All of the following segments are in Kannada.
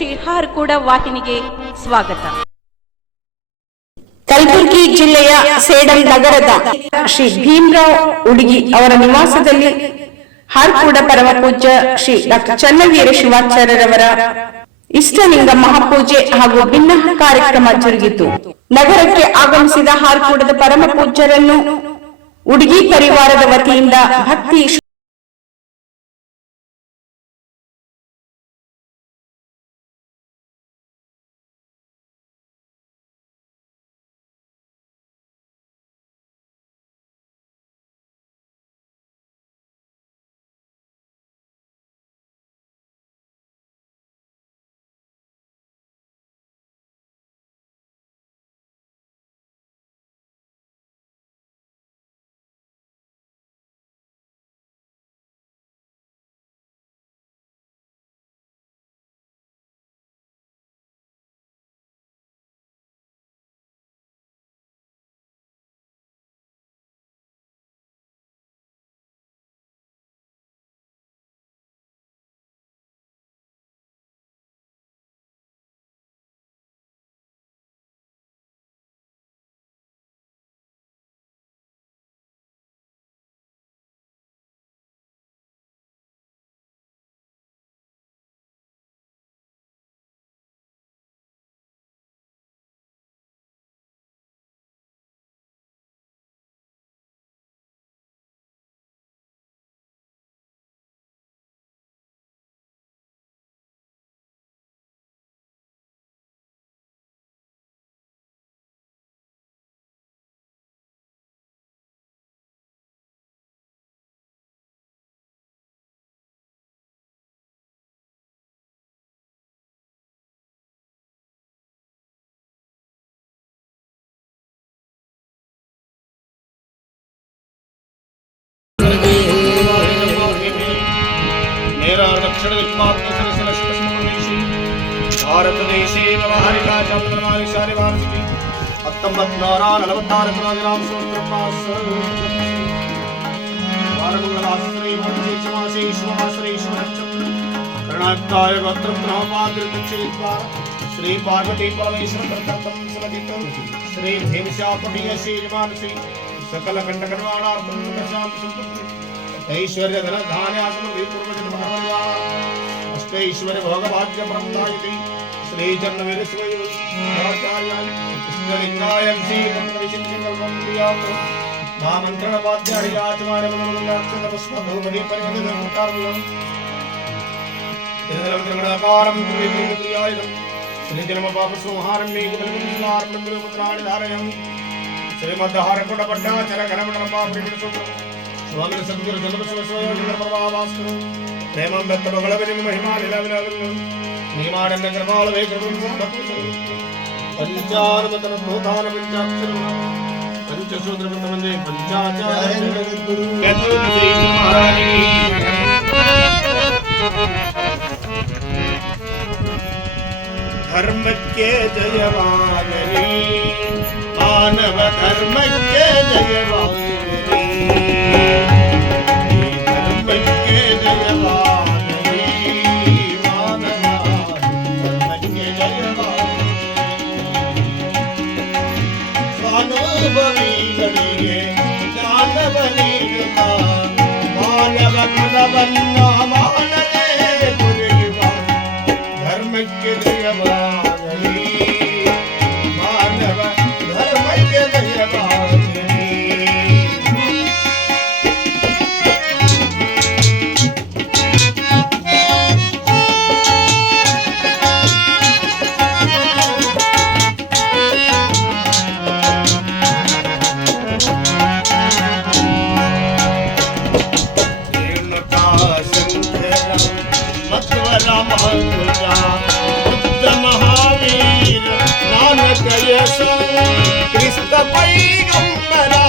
ಶ್ರೀ ಕೂಡ ವಾಹಿನಿಗೆ ಸ್ವಾಗತ. ಕಲಬುರಗಿ ಜಿಲ್ಲೆಯ ಸೇಡಂ ನಗರದ ಶ್ರೀ ಭೀಮರಾವ್ ಉಡುಗಿ ಅವರ ನಿವಾಸದಲ್ಲಿ ಹಾರ್ಕೂಡ ಪರಮ ಪೂಜ್ಯ ಶ್ರೀ ಡಾಕ್ಟರ್ ಚನ್ನವೀರ ಶಿವಾಚಾರ್ಯರವರ ಇಷ್ಟಲಿಂಗ ಮಹಾಪೂಜೆ ಹಾಗೂ ಭಿನ್ನ ಕಾರ್ಯಕ್ರಮ ಜರುಗಿತು. ನಗರಕ್ಕೆ ಆಗಮಿಸಿದ ಹಾರ್ಕೂಡದ ಪರಮ ಪೂಜ್ಯರನ್ನು ಉಡುಗಿ ಪರಿವಾರದ ವತಿಯಿಂದ ಭಕ್ತಿ मेरा रक्षण विद्वात्मसरे सलश्मस्मोदेशे भारतदेशे मम हरिका चन्द्रमानि शारिवांसि अत्तम्बत्नारानलवत्तारकुणादिरां कर्णाक्ताय गोत्र ब्रह्मपादृतक्षेत्वा श्री पार्वती परमेश्वर प्रदत्तं सुमदितं श्री भीमशापणीय श्रीजमानसि सकल खण्डकर्माणार्थं प्रशान्ति ഐശ്വര്യ ധനധാനാശ്വര ഭോഗഭാഗ്യ ശ്രീമദ്ഹാരക്കുണ്ടപ്പെട്ട ചില കരമണ്ഡലം പാപ്പിടിച്ചു സ്വാമി സദ്ഗുരു സർവസ്വയോഗ്യപരമാവാസ്കരം പ്രേമം വ്യക്തമകളവിനും മഹിമാനിലാവിനാകുന്നു നീമാടെന്റെ കൃപാളവേ കൃപം പഞ്ചാരതന ഭൂതാന പഞ്ചാക്ഷരം പഞ്ചശൂദ്രവൃത്തമന്ദേ പഞ്ചാചാര ധർമ്മക്കേ ജയവാഗനി मानव धर्म के जय वासुदेव परमहंसा बुद्ध महावीर नानक यशो Krishna पैगंबरा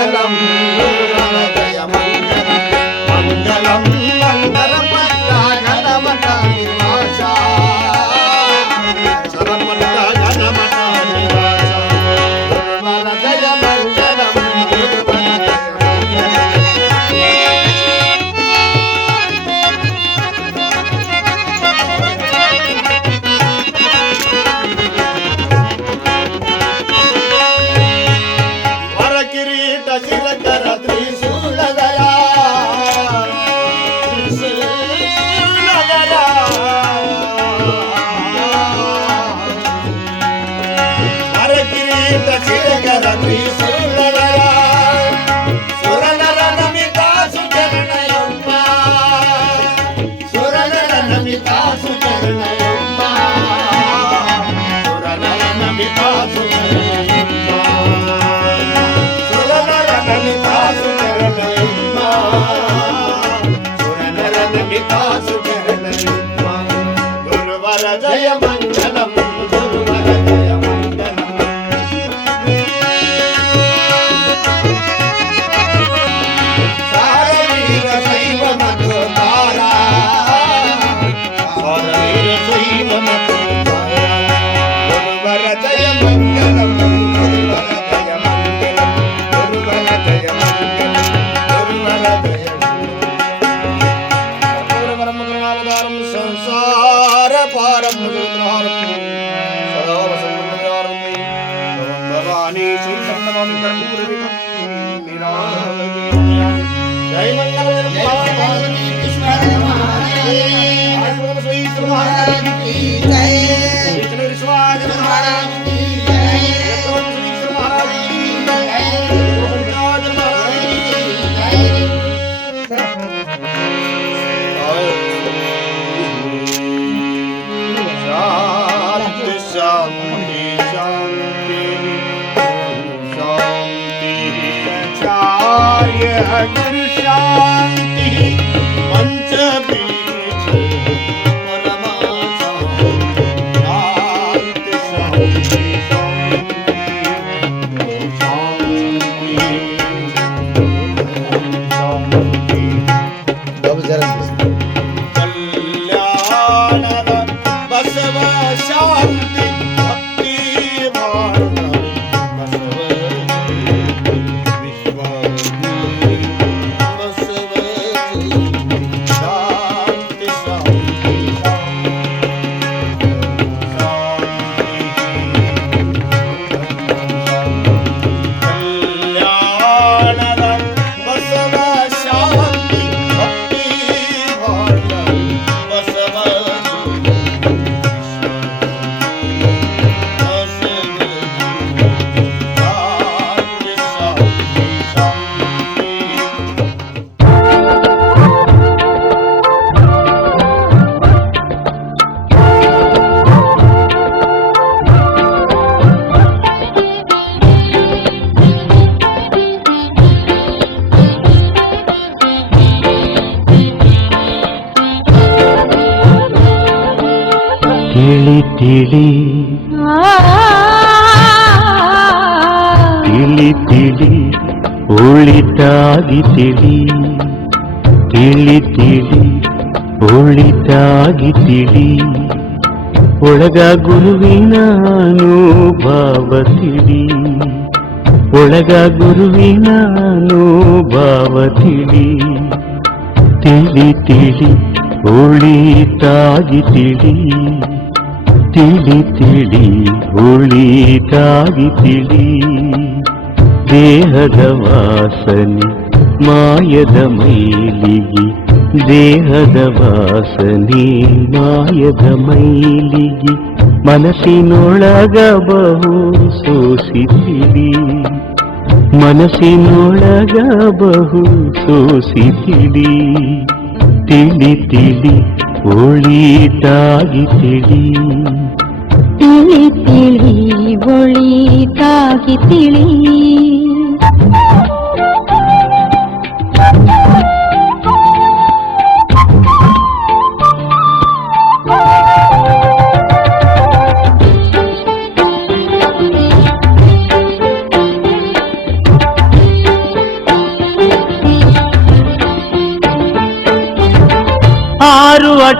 I love you. सुचरणय para allá mañana. ತಿಳಿ ತಿಳಿ ಆ ತಿಳಿ ತಿಳಿ ಒಳಿತಾಗಿ ತಿಳಿ ತಿಳಿ ತಿಳಿ ಒಳಿತಾಗಿ ತಿಳಿ ಒಳಗ ಗುರುವಿನ ಭಾವ ತಿಳಿ ಒಳಗ ಗುರುವಿನ ಭಾವ ತಿಳಿ ತಿಳಿ ತಿಳಿ ಒಳಿತಾಗಿ ತಿಳಿ ತಿಳಿ ತಿಳಿ ಒಳಿತಾಗಿ ತಿಳಿ ದೇಹದ ವಾಸನೆ ಮಾಯದ ಮೈಲಿಗೆ ದೇಹದ ವಾಸನೆ ಮಾಯದ ಮೈಲಿಗೆ ಮನಸ್ಸಿನೊಳಗ ಬಹು ಸೋಸಿತಿಳಿ ಮನಸ್ಸಿನೊಳಗ ಬಹು ಸೋಸಿತಿಳಿ ತಿಳಿ ತಿಳಿ ஒளிதாகி திளி திளி திளி ஒளி தாகி திளி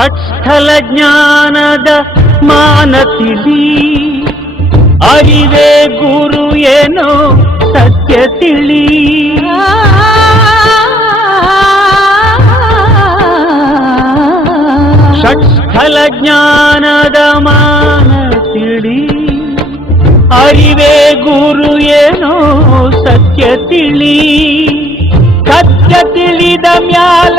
ಷಟ್ಸ್ಥಲ ಜ್ಞಾನದ ಮಾನ ಅರಿವೇ ಗುರು ಏನೋ ಸತ್ಯ ತಿಳಿ. ಷಟ್ಸ್ಥಲ ಜ್ಞಾನದ ಮಾನ ಅರಿವೇ ಗುರು ಏನೋ ಸತ್ಯ ತಿಳಿ. ಸತ್ಯ ತಿಳಿದ ಮ್ಯಾಲ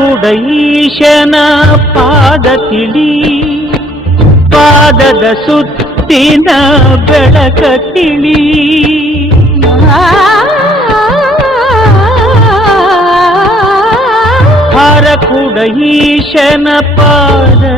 ಈಶನ ಪಾದ ತಿಳಿ ಪಾದದ ಸುತ್ತಿನ ಬೆಳಕ ತಿಳಿ. ಹಾರಕುಡ ಈಶನ ಪಾದ